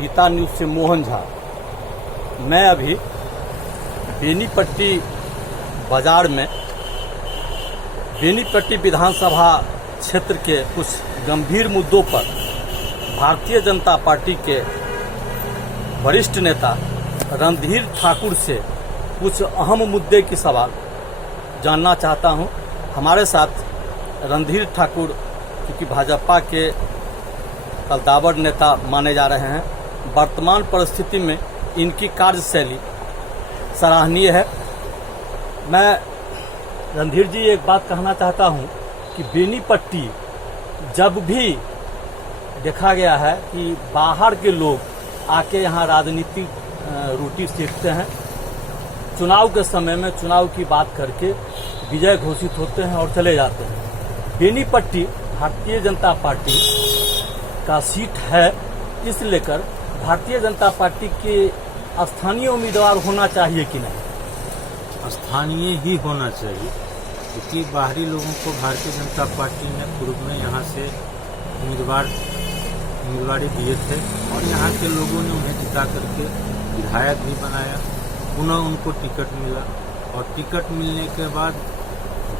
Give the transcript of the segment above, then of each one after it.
Gita news से मोहन झा। मैं अभी बेनीपट्टी बाजार में बेनीपट्टी विधानसभा क्षेत्र के कुछ गंभीर मुद्दों पर भारतीय जनता पार्टी के वरिष्ठ नेता रणधीर ठाकुर से कुछ अहम मुद्दे की सवाल जानना चाहता हूं। हमारे साथ रणधीर ठाकुर क्योंकि भाजपा के कद्दावर नेता माने जा रहे हैं, वर्तमान परिस्थिति में इनकी कार्यशैली सराहनीय है। मैं रणधीर जी एक बात कहना चाहता हूं कि बेनीपट्टी जब भी देखा गया है कि बाहर के लोग आके यहाँ राजनीतिक रोटी सेकते हैं, चुनाव के समय में चुनाव की बात करके विजय घोषित होते हैं और चले जाते हैं। बेनीपट्टी भारतीय जनता पार्टी का सीट है, इस लेकर भारतीय जनता पार्टी के स्थानीय उम्मीदवार होना चाहिए कि नहीं? स्थानीय ही होना चाहिए, क्योंकि बाहरी लोगों को भारतीय जनता पार्टी ने पूर्व में यहाँ से उम्मीदवारी दिए थे और यहाँ के लोगों ने उन्हें जिता करके विधायक भी बनाया। पुनः उनको टिकट मिला और टिकट मिलने के बाद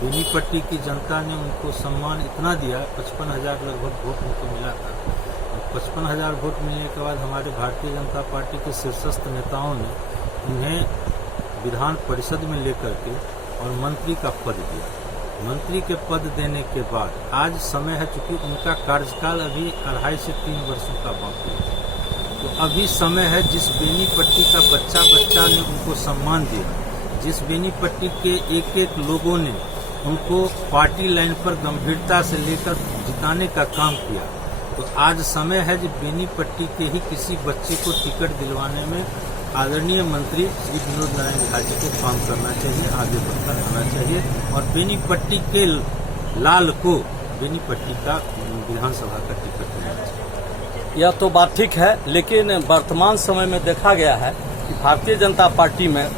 बेनीपट्टी की जनता ने उनको सम्मान इतना दिया, 55,000 लगभग वोट उनको मिला था। और 55,000 वोट मिलने के बाद हमारे भारतीय जनता पार्टी के शीर्षस्थ नेताओं ने उन्हें विधान परिषद में लेकर के और मंत्री का पद दिया। मंत्री के पद देने के बाद आज समय है, चूंकि उनका कार्यकाल अभी 2.5 से 3 वर्षों का बाकी है, तो अभी समय है जिस बेनीपट्टी का बच्चा ने उनको सम्मान दिया, जिस बेनीपट्टी के एक लोगों ने उनको पार्टी लाइन पर गंभीरता से लेकर जिताने का काम किया, तो आज समय है कि बेनीपट्टी के ही किसी बच्चे को टिकट दिलवाने में आदरणीय मंत्री श्री विनोद नारायण झा जी को काम करना चाहिए, आगे बढ़कर आना चाहिए और बेनीपट्टी के लाल को बेनीपट्टी का विधानसभा का टिकट मिलना चाहिए। यह तो बात ठीक है, लेकिन वर्तमान समय में देखा गया है कि भारतीय जनता पार्टी में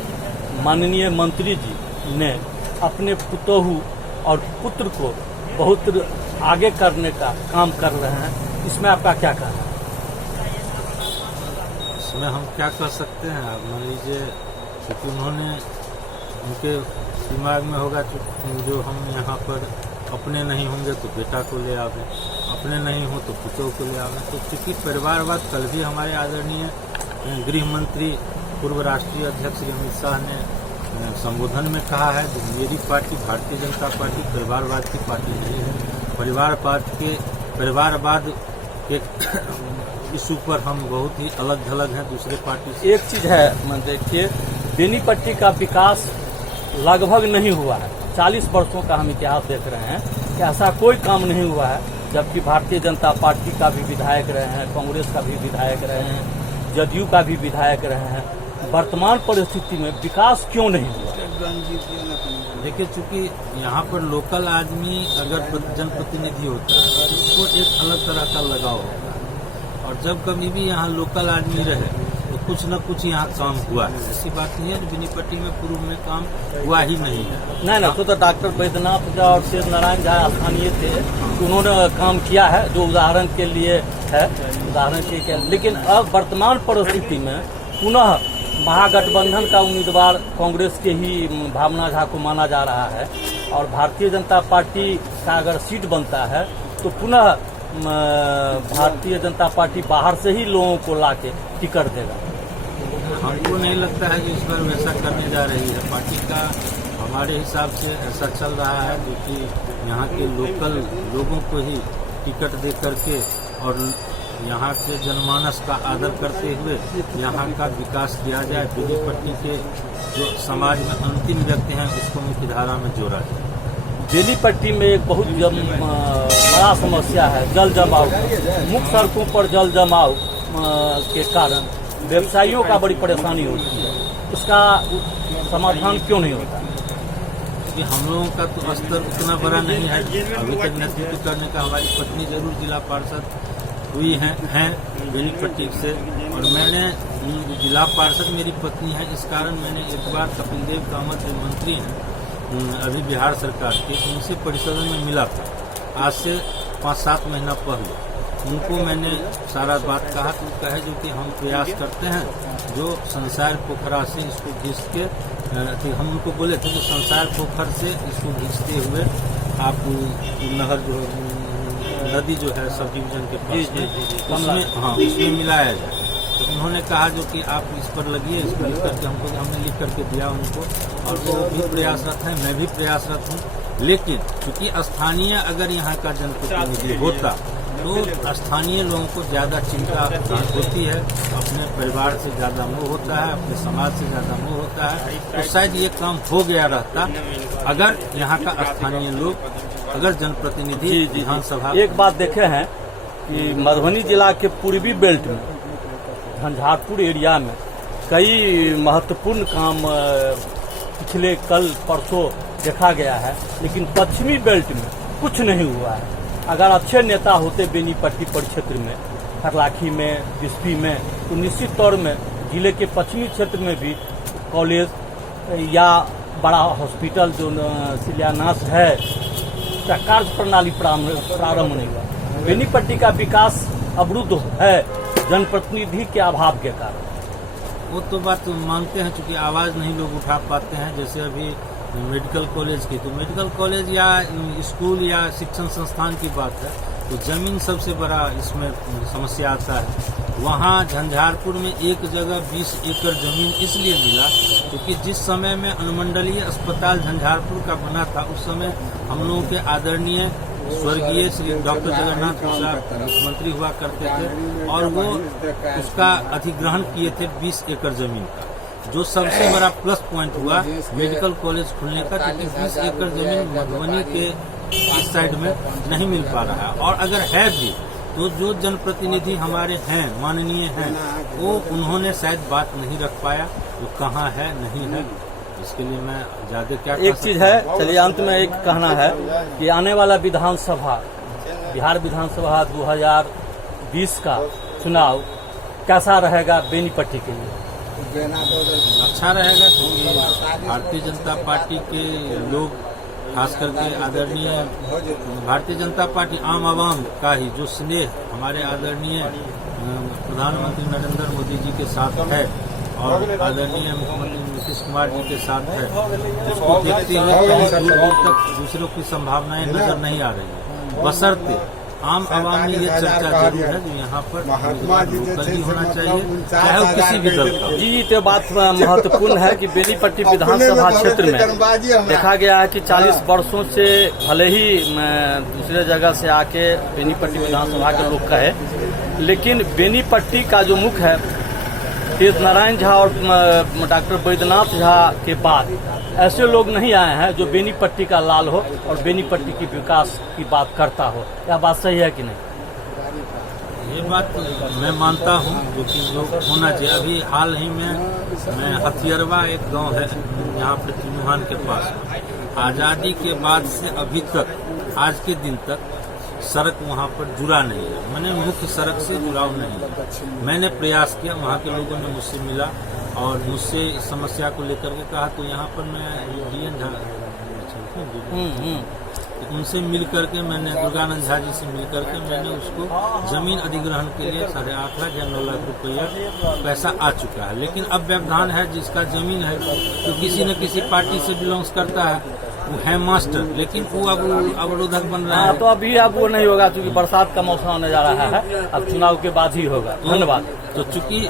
माननीय मंत्री जी ने अपने पुतोहू और पुत्र को बहुत आगे करने का काम कर रहे हैं, इसमें आपका क्या कहना है? इसमें हम क्या कर सकते हैं? आप मान लीजिए, क्योंकि उन्होंने उनके दिमाग में होगा कि जो हम यहाँ पर अपने नहीं होंगे तो बेटा को ले आवे, अपने नहीं हो तो पुतों को ले आवे। तो चूंकि परिवारवाद, कल भी हमारे आदरणीय गृह मंत्री पूर्व राष्ट्रीय अध्यक्ष श्री अमित शाह ने संबोधन में कहा है कि मेरी पार्टी भारतीय जनता पार्टी परिवारवाद की पार्टी नहीं है। परिवारवाद के इस ऊपर हम बहुत ही अलग थलग हैं दूसरे पार्टी से। एक चीज है, मैं देखिए बेनीपट्टी का विकास लगभग नहीं हुआ है। 40 वर्षों का हम इतिहास देख रहे हैं कि ऐसा कोई काम नहीं हुआ है, जबकि भारतीय जनता पार्टी का भी विधायक रहे हैं, कांग्रेस का भी विधायक रहे हैं, जदयू का भी विधायक रहे हैं। वर्तमान परिस्थिति में विकास क्यों नहीं हुआ? देखिए, चूंकि यहाँ पर लोकल आदमी अगर जनप्रतिनिधि होता है तो उसको एक अलग तरह का लगाव होता है, और जब कभी भी यहाँ लोकल आदमी रहे तो कुछ न कुछ यहाँ काम हुआ है। ऐसी बात नहीं है बेनीपट्टी में पूर्व में काम हुआ ही नहीं है। नहीं, तो डॉक्टर बैद्यनाथ झा और शेर नारायण झा स्थानीय थे, उन्होंने काम किया है, जो उदाहरण के लिए है, उदाहरण के लिए। लेकिन अब वर्तमान परिस्थिति में पुनः महागठबंधन का उम्मीदवार कांग्रेस के ही भावना झा को माना जा रहा है, और भारतीय जनता पार्टी का अगर सीट बनता है तो पुनः भारतीय जनता पार्टी बाहर से ही लोगों को लाके टिकट देगा। हमको नहीं लगता है कि इस बार वैसा करने जा रही है पार्टी का। हमारे हिसाब से ऐसा चल रहा है कि यहाँ के लोकल लोगों को ही टिकट दे करके और यहाँ के जनमानस का आदर करते हुए यहाँ का विकास किया जाए। बेनीपट्टी के जो समाज में अंतिम व्यक्ति हैं उसको मुख्य धारा में जोड़ा जाए। बेनीपट्टी में एक बहुत बड़ा समस्या है जल जमाव। मुख्य सड़कों पर जल जमाव के कारण व्यवसायियों का बड़ी परेशानी होती है, उसका समाधान क्यों नहीं होता? क्योंकि हम लोगों का तो स्तर उतना बड़ा नहीं है। अभी तक नेतृत्व करने का हमारी पत्नी जरूर जिला पार्षद हुई हैं बेनीपट्टी से, और मैंने जिला पार्षद मेरी पत्नी है, इस कारण मैंने एक बार कपिल देव कामत जो मंत्री हैं अभी बिहार सरकार के, उनसे परिषद में मिला था आज से 5-7 महीना पहले। उनको मैंने सारा बात कहा तो कहे जो कि हम प्रयास करते हैं जो संसार पोखरा से इसको घिस के हम उनको बोले थे जो संसार पोखर से इसको घिसते हुए आप नहर जो नदी जो है सब डिवीजन के पास उसमें हाँ उसमें मिलाया जाए। तो उन्होंने कहा जो कि आप इस पर लगिए, इस पर लिख करके हमने लिख करके दिया उनको, और वो भी प्रयासरत है, मैं भी प्रयासरत हूँ। लेकिन चूंकि स्थानीय अगर यहाँ का जनप्रतिनिधि होता तो स्थानीय लोगों को ज़्यादा चिंता होती है, अपने परिवार से ज़्यादा मोह होता है, अपने समाज से ज़्यादा मोह होता है, तो शायद ये काम हो गया रहता अगर यहाँ का स्थानीय लोग, अगर जनप्रतिनिधि विधानसभा। एक बात देखे हैं कि मधुबनी जिला के पूर्वी बेल्ट में झंझारपुर एरिया में कई महत्वपूर्ण काम पिछले कल परसों देखा गया है, लेकिन पश्चिमी बेल्ट में कुछ नहीं हुआ है। अगर अच्छे नेता होते बेनीपट्टी परिक्षेत्र में, हरलाखी में, बिस्फी में, तो निश्चित तौर में जिले के पश्चिमी क्षेत्र में भी कॉलेज या बड़ा हॉस्पिटल जो शिलान्यास है, कार्य प्रणाली प्रारंभ नहीं हुआ। बेनीपट्टी का विकास अवरुद्ध है जनप्रतिनिधि के अभाव के कारण। वो तो बात मानते हैं, चूंकि आवाज नहीं लोग उठा पाते हैं। जैसे अभी मेडिकल कॉलेज की, तो मेडिकल कॉलेज या स्कूल या शिक्षण संस्थान की बात है तो जमीन सबसे बड़ा इसमें समस्या आता है। वहाँ झंझारपुर में एक जगह 20 एकड़ जमीन इसलिए मिला क्योंकि जिस समय में अनुमंडलीय अस्पताल झंझारपुर का बना था उस समय हम लोगों के आदरणीय स्वर्गीय श्री डॉक्टर जगन्नाथ मिश्रा मुख्यमंत्री हुआ करते थे और वो उसका अधिग्रहण किए थे 20 एकड़ जमीन का, जो सबसे बड़ा प्लस पॉइंट हुआ मेडिकल कॉलेज खुलने का, क्योंकि 20 एकड़ जमीन मधुबनी के इस साइड में नहीं मिल पा रहा है। और अगर है भी तो जो जनप्रतिनिधि हमारे हैं, माननीय हैं, वो उन्होंने शायद बात नहीं रख पाया, वो कहाँ है नहीं है, इसके लिए मैं ज्यादा क्या एक चीज है। चलिए अंत में एक कहना है कि आने वाला विधानसभा, बिहार विधानसभा 2020 का चुनाव कैसा रहेगा बेनीपट्टी के लिए? अच्छा रहेगा, क्योंकि भारतीय जनता पार्टी के लोग, खास करके आदरणीय भारतीय जनता पार्टी आम आवाम का ही जो स्नेह हमारे आदरणीय प्रधानमंत्री नरेंद्र मोदी जी के साथ है और आदरणीय मुख्यमंत्री नीतीश कुमार जी के साथ है, उसको देखते हुए कहीं दूर दूर तक दूसरों की संभावनाएं नजर नहीं आ रही है। बशर्ते आम आवाम में ये चर्चा जरूर है कि यहाँ पर लोकल ही होना चाहिए, चाहे वो किसी भी दल का। जी, तो बात महत्वपूर्ण है कि बेनीपट्टी विधानसभा क्षेत्र में देखा गया है कि 40 वर्षों से भले ही दूसरे जगह से आके बेनीपट्टी विधानसभा के लोग कहे, लेकिन बेनीपट्टी का जो मुख्य है तेज नारायण झा और डॉक्टर बैद्यनाथ झा के बाद ऐसे लोग नहीं आए हैं जो बेनीपट्टी का लाल हो और बेनीपट्टी की विकास की बात करता हो। क्या बात सही है कि नहीं? ये बात मैं मानता हूँ, जो कि लोग होना चाहिए। अभी हाल ही में मैं हथियरवा एक गांव है यहाँ पे तिमुहान के पास, आजादी के बाद से अभी तक आज के दिन तक सड़क वहाँ पर जुड़ा नहीं है, मैंने मुख्य सड़क से जुड़ाव नहीं है। मैंने प्रयास किया, वहाँ के लोगों ने मुझसे मिला और मुझसे इस समस्या को लेकर के कहा, तो यहाँ पर मैं डीएन झा उनसे मिल करके मैंने दुर्गानंद झा जी से मिल करके मैंने उसको जमीन अधिग्रहण के लिए 8.5 लाख या 9 लाख रुपया पैसा आ चुका है। लेकिन अब व्यवधान है, जिसका जमीन है तो किसी न किसी पार्टी से बिलोंग्स करता है, वो है मास्टर, लेकिन वो अब अवरोधक बन रहा है। तो अभी अब वो नहीं होगा, क्योंकि बरसात का मौसम आने जा रहा है, अब चुनाव के बाद ही होगा। धन्यवाद। तो चूंकि